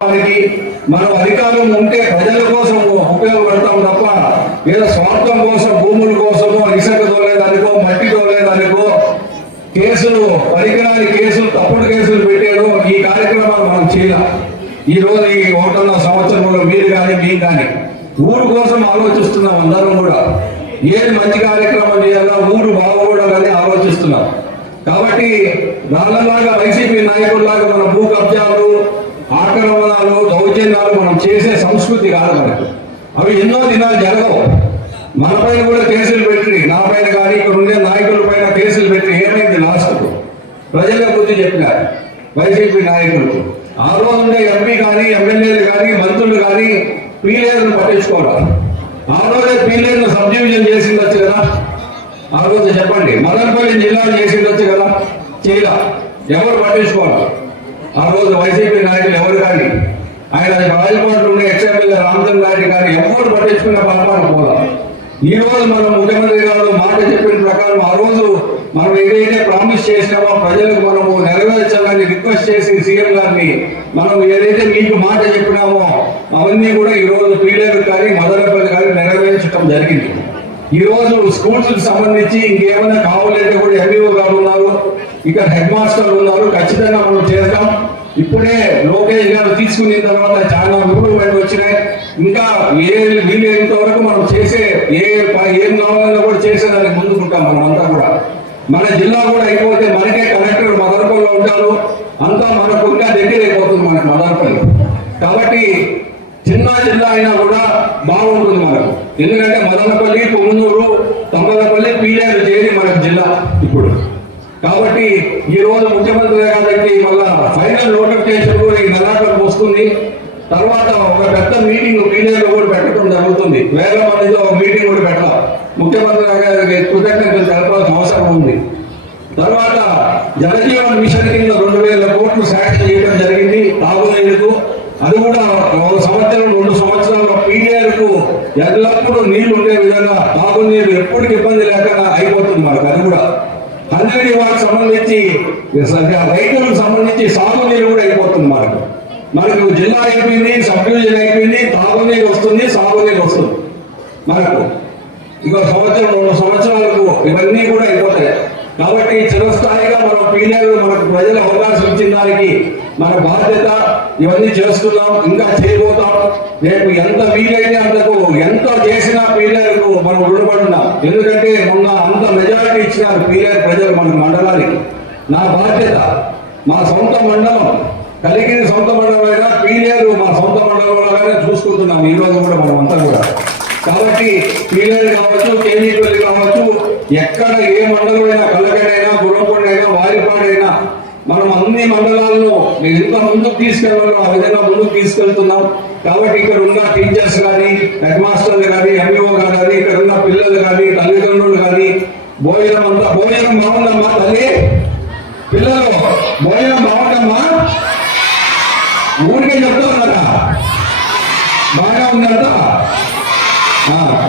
మనం అధికారం ఉంటే ప్రజల కోసం ఉపయోగపడతాం తప్ప ఏదో స్వార్థం కోసం భూముల కోసమో ఇసుక తోలేదానికో మట్టి తోలేదానికో కేసులు పరికరాని కేసులు తప్పుడు కేసులు పెట్టారు. ఈ కార్యక్రమాలు మనం చేయాలి. ఈ రోజు ఈ 1.5 సంవత్సరంలో మీరు కానీ మేము కానీ ఊరు కోసం ఆలోచిస్తున్నాం. అందరం కూడా ఏది మంచి కార్యక్రమం చేయాలా, ఊరు బాగుపడాలని ఆలోచిస్తున్నాం. కాబట్టి వాళ్ళలాగా వైసీపీ నాయకుల్లాగా మన భూ కబ్జాలు, ఆక్రమణాలు, దౌర్జన్యాలు మనం చేసే సంస్కృతి కాదు మనకు. అవి ఎన్నో దినాలు జరగవు. మన పైన కూడా కేసులు పెట్టి, నా పైన కానీ ఇక్కడ ఉండే నాయకుల పైన కేసులు పెట్టి ఏమైంది లాస్ట్ ప్రజల బుద్ధి చెప్పినారు వైసీపీ నాయకులు. ఆ రోజు ఉండే ఎంపీ కానీ ఎమ్మెల్యేలు కానీ మంత్రులు కానీ పీలేరును పట్టించుకోవాలి. ఆ రోజే పీలేరును సబ్ డివిజన్ చేసిండొచ్చు కదా. ఆ రోజు చెప్పండి, మదనపల్లి జిల్లా చేసిండొచ్చు కదా. చేయలా, ఎవరు పట్టించుకోవాలి. ఆ రోజు వైసీపీ నాయకులు ఎవరు కానీ, ఆయన రాజపాటు ఉండే ఎక్స్ఎమ్మెల్యే రామచంద్రారెడ్డి కానీ ఎవరు పట్టించుకునే పాపాలు పోదా. ఈ రోజు మనం ముఖ్యమంత్రి గారు మాట చెప్పిన ప్రకారం ఆ రోజు మనం ఏదైతే ప్రామిస్ చేసినామో ప్రజలకు మనము నెరవేర్చాలని రిక్వెస్ట్ చేసి సీఎం గారిని మనం ఏదైతే మీకు మాట చెప్పినామో అవన్నీ కూడా ఈ రోజు పీలేరు కానీ మదనపల్లి కానీ నెరవేర్చడం జరిగింది. ఈ రోజు స్కూల్స్ కి సంబంధించి ఇంకేమైనా కావాలంటే కూడా ఎంఈఓ గారు ఉన్నారు, ఇక్కడ హెడ్ మాస్టర్లు ఉన్నారు. ఖచ్చితంగా మనం చేస్తాం. ఇప్పుడే లోకేష్ గారు తీసుకున్న తర్వాత చాలా ఇంప్రూవ్మెంట్ వచ్చినాయి. ఇంకా వీలైనంత వరకు మనం చేసే ఏం కావాలన్నా కూడా చేసేదానికి ముందుకుంటాం. మనం అంతా కూడా మన జిల్లా కూడా అయిపోతే మనకే కలెక్టర్ మదనపల్లిలో ఉంటారు. అంతా మనకు ఇంకా దగ్గర అయిపోతుంది మనకు మదనపల్లి. కాబట్టి చిన్న జిల్లా అయినా కూడా బాగుంటుంది మనకు. ఎందుకంటే మదనపల్లి, పొంగనూరు, తమ్మలపల్లి, పీలేరు చేరి మనకు జిల్లా ఇప్పుడు. కాబట్టి ఈ రోజు ముఖ్యమంత్రి గారికి మళ్ళా ఫైనల్ నోటిఫికేషన్ కూడా ఈ నెలాఖరుకు వస్తుంది. తర్వాత ఒక పెద్ద మీటింగ్ పీలేరులో కూడా పెట్టడం జరుగుతుంది. వేల మందితో ఒక మీటింగ్ కూడా పెట్టాలి. ముఖ్యమంత్రి గారికి కృతజ్ఞతలు తెలపాల్సిన అవసరం ఉంది. తర్వాత జలజీవన్ మిషన్ కింద 2000 కోట్లు శాంక్షన్ చేయడం జరిగింది తాగునీరుకు. అది కూడా 1 సంవత్సరం 2 సంవత్సరాల పీలేరుకు ఎల్లప్పుడూ నీళ్లు ఉండే విధంగా తాగునీరు ఎప్పటికి ఇబ్బంది లేకుండా అయిపోతుంది మనకు. అది కూడా హండ్రెడ్ వారికి సంబంధించి రైతులకు సంబంధించి సాగునీరు కూడా అయిపోతుంది మనకు. మనకు జిల్లా అయిపోయింది, సబ్ డివిజన్ అయిపోయింది, తాగునీరు వస్తుంది, సాగునీరు వస్తుంది మనకు. ఇంకో 2 సంవత్సరాలకు ఇవన్నీ కూడా అయిపోతాయి. కాబట్టి చిరస్థాయిగా మనం పీలేరు మనకు ప్రజల అవకాశం ఇచ్చిన దానికి మన బాధ్యత. ఇవన్నీ చేస్తున్నాం, ఇంకా చేయబోతాం. రేపు ఎంత వీలైతే అంతకు ఎంత చేసినా పీలేరుకు మనం రుణపడున్నాం. ఎందుకంటే మొన్న అంత మెజారిటీ ఇచ్చినారు పీలేరు ప్రజలు మన మండలానికి. నా బాధ్యత, మా సొంత మండలం కలిగిన సొంత మండలం అయినా పీలేరు మా సొంత మండలంలోనే చూసుకుంటున్నాం ఈ రోజు కూడా మనం అంతా కూడా. కాబట్టి పీలేరు కావచ్చు, కేజీపల్లి కావచ్చు, ఎక్కడ ఏ మండలం అయినా, కల్లగడైనా, గుర్రంకొండైనా, వారిపాడైనా మనం అన్ని మండలాలను ఎంత ముందుకు తీసుకెళ్ళాలో ఆ విధంగా ముందుకు తీసుకెళ్తున్నాం. కాబట్టి ఇక్కడ ఉన్న టీచర్స్ కానీ, హెడ్ మాస్టర్లు కానీ, ఎంఈఓ గారు కానీ, ఇక్కడ ఉన్న పిల్లలు కానీ, తల్లిదండ్రులు కానీ భోజనం బాగుందమ్మా తల్లి, పిల్లలు భోజనం బాగుందమ్మా, ఊరికే చెప్తా ఉన్నారా బాగా ఉందంతా.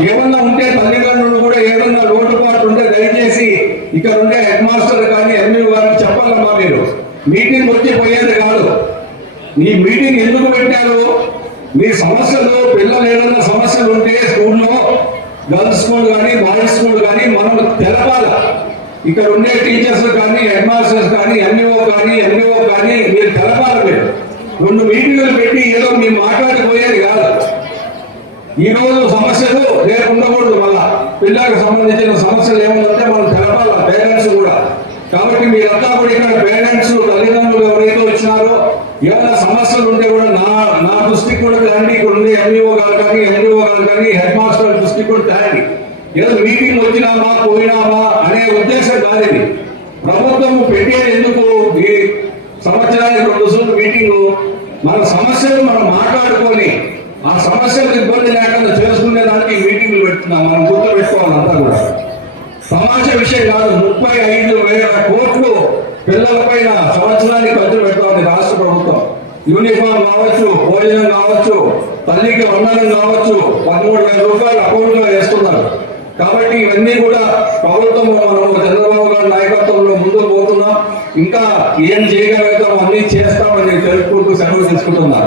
ఏమన్నా ఉంటే తల్లిదండ్రులు కూడా ఏదన్నా లోటుపాటు ఉంటే దయచేసి ఇక్కడ ఉండే హెడ్ మాస్టర్ కానీ ఎంఈఓ గారికి చెప్పాలమ్మా. మీరు మీటింగ్ వచ్చి పోయేది కాదు. ఈ మీటింగ్ ఎందుకు పెట్టారు? మీ సమస్యలు, పిల్లలు ఏదన్నా సమస్యలు ఉంటే స్కూల్లో, గర్ల్స్ స్కూల్ కానీ బాయ్స్ స్కూల్ కానీ మనం తెలపాలి. ఇక్కడ ఉండే టీచర్స్ కానీ, హెడ్ మాస్టర్స్ కానీ, ఎంఈఓ కానీ మీరు తెలపాలి. మీరు 2 మీటింగులు పెట్టి ఏదో మీరు మాట్లాడిపోయేది కాదు. ఈ రోజు సమస్యలు రేపు ఉండకూడదు. మళ్ళా పిల్లలకు సంబంధించిన సమస్యలు ఏముందంటే మనం తెలపాలి, పేరెంట్స్ కూడా. కాబట్టి మీరంతా కూడా ఇక్కడ పేరెంట్స్, తల్లిదండ్రులు ఎవరైతే వచ్చినారో ఏమైనా సమస్యలు ఉంటే కూడా నా దృష్టికి కూడా తేండి. ఇక్కడ ఉండే ఎంఈఓ గారు కానీ హెడ్ మాస్టర్ దృష్టికి కూడా తేండి. ఏదో మీటింగ్ వచ్చినామా పోయినామా అనే ఉద్దేశం కాదు ఇది. ప్రభుత్వం పెట్టేది ఎందుకు? ఈ సంవత్సరానికి 2 సార్లు మీటింగు, మన సమస్యలు మనం మాట్లాడుకొని ఆ సమస్యలకు ఇబ్బంది లేకుండా చేసుకునే దానికి మీటింగ్లు పెడుతున్నాం. మనం గుర్తు పెట్టుకోవాలంతా కూడా. సమాజ విషయం కాదు. 35,000 కోట్లు పిల్లల పైన సంవత్సరానికి ఖర్చు పెడుతోంది రాష్ట్ర ప్రభుత్వం. యూనిఫామ్ కావచ్చు, భోజనం కావచ్చు, తల్లికి వందనం కావచ్చు, 13,000 రూపాయలు అకౌంట్ లో వేస్తున్నారు. కాబట్టి ఇవన్నీ కూడా ప్రభుత్వం మనం చంద్రబాబు గారి నాయకత్వంలో ముందుకు పోతున్నాం. ఇంకా ఏం చేయగలుగుతాం అన్ని చేస్తామని తెలుపుకుంటూ సెలవు తీసుకుంటున్నాం.